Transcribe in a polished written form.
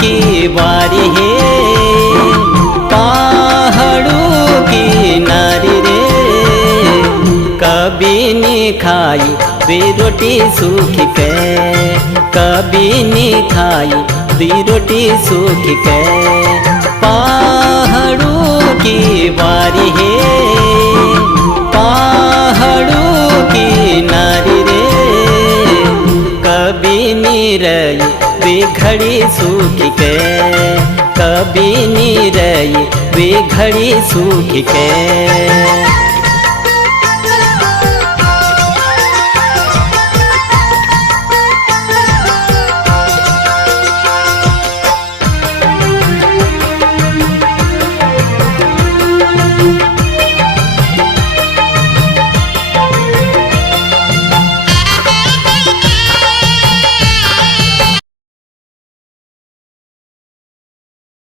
की बारी है, पहाड़ों की नारी रे। कभी नहीं खाई दी रोटी सूख के, कभी नहीं खाई दी रोटी सूख के। पहाड़ों की बारी है, पहाड़ों की नारी रे। कभी नहीं रही वे घड़ी सूख के, कभी नहीं रही वे घड़ी सूख के।